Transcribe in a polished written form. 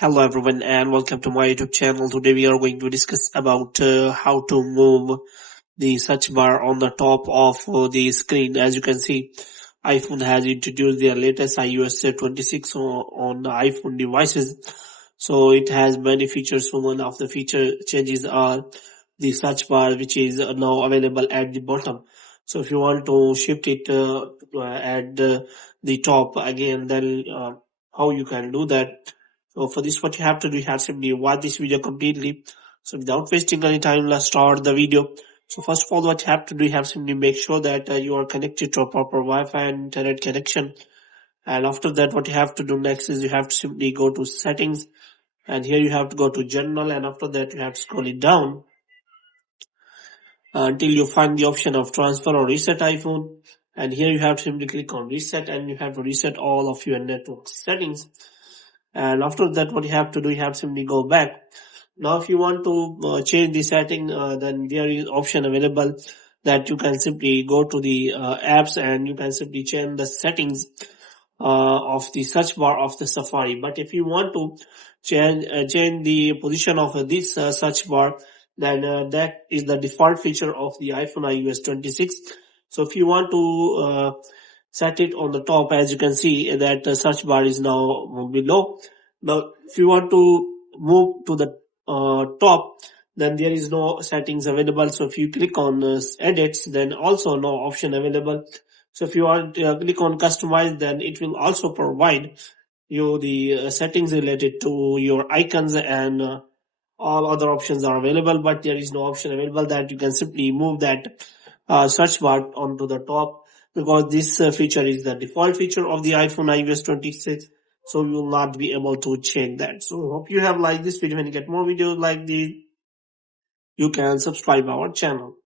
Hello everyone and welcome to my YouTube channel. Today we are going to discuss about how to move the search bar on the top of the screen. As you can see, iPhone has introduced their latest iOS 26 on the iPhone devices. So it has many features. So one of the feature changes are the search bar, which is now available at the bottom. So if you want to shift it at the top again, then how you can do that? So for this, what you have to do, you have simply watch this video completely. So without wasting any time, let's start the video. So first of all, what you have to do, you have simply make sure that you are connected to a proper Wi-Fi and internet connection. And after that, what you have to do next is you have to simply go to settings, and here you have to go to general, and after that you have to scroll it down until you find the option of transfer or reset iPhone. And here you have to simply click on reset, and you have to reset all of your network settings. And after that, what you have to do, you have to simply go back. Now if you want to change the setting, then there is option available that you can simply go to the apps, and you can simply change the settings of the search bar of the Safari. But if you want to change the position of this search bar, then that is the default feature of the iPhone iOS 26. So if you want to set it on the top, as you can see that the search bar is now below. Now if you want to move to the top, then there is no settings available. So if you click on edits, then also no option available. So if you want to click on customize, then it will also provide you the settings related to your icons, and all other options are available, but there is no option available that you can simply move that search bar onto the top, because this feature is the default feature of the iPhone iOS 26. So you will not be able to change that. So hope you have liked this video. When you get more videos like this, you can subscribe our channel.